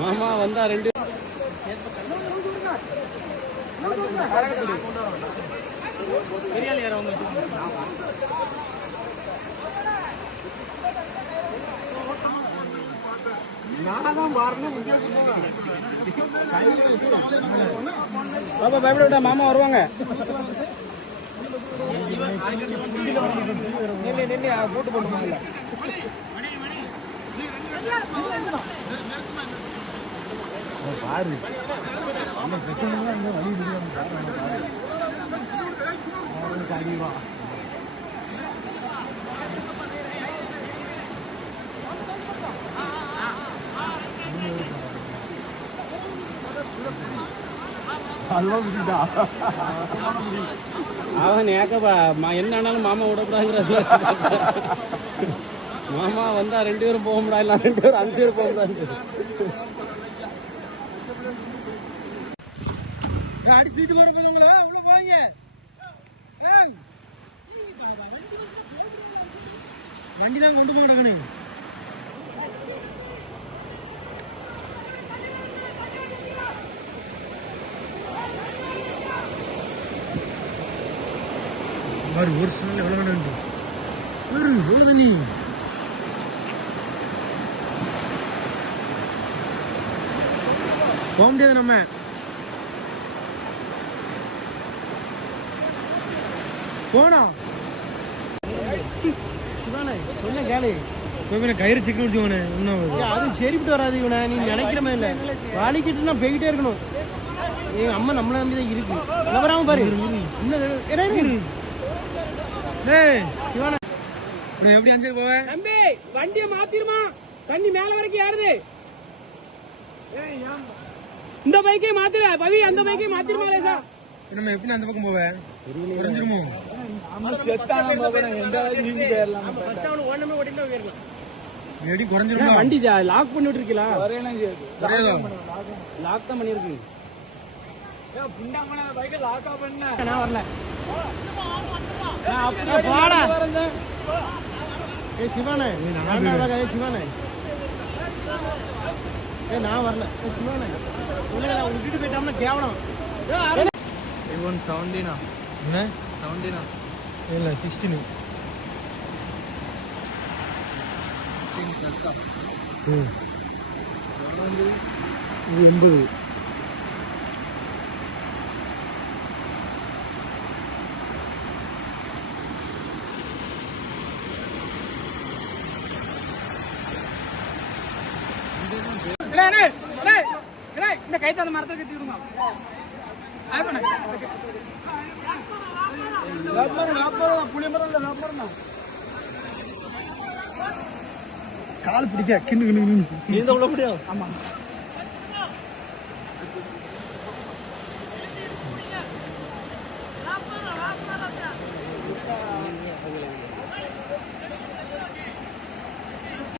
மாமா வந்தா ரெண்டு பெரியாள் யாரும் வந்து பாப்பா பயப்பட விட்டா மாமா வருவாங்க. போட்டு போட்டுருவாங்கல்ல பாரு அடிவா அவன் ஏக்கப்பா என்ன ஆனாலும் மாமா விடக்கூடாதுங்கிற மாமா வந்தா ரெண்டு பேரும் போக முடியாது, இல்லை 2 பேரும் 5 பேர் போக முடியாது. அடிச்சுட்டு போறவங்கள உள்ள போவீங்க. வண்டி தான் கொண்டு போனேன். ஒரு சில எவ்வளவு வேணும் எவ்வளவு தண்ணி போக முடியாது. நம்ம போனா சொன்ன கேளு கயிறு சிக்கன் வச்சுக்கோனே அது சரிப்பட்டு வராது. இவனை நீ நினைக்கிறமே இல்லை வாலிக்கிட்டு நான் போய்கிட்டே இருக்கணும். எங்க அம்மா நம்மள நம்பிதான் இருக்கு. வராம பாரு சிவானா எப்படி அஞ்சு போவ தம்பி வண்டிய மாத்திருமா. தண்ணி மேல வரைக்கும் ஏறுது. இந்த பைக்கே மாத்திர பவி அந்த பைக்கே மாத்திருமா. லேசா நம்ம எப்படி அந்த பக்கம் போவ குறைஞ்சிருமோ வண்டி லாக் பண்ணி விட்டுருக்கீங்களா? லாக் தான் பண்ணிருக்கு. நான் வரல சிவானே சிவானே நான் வரல சிவானே விட்டுட்டு போயிட்டோம்னா கேவலம். 17 இல்ல 16 80 இந்த கைத்த அந்த மரத்தை கட்டி விடுங்க. கால் பிடிக்க கிண்ணு கிண்ணு உள்ள முடியும். ஆமா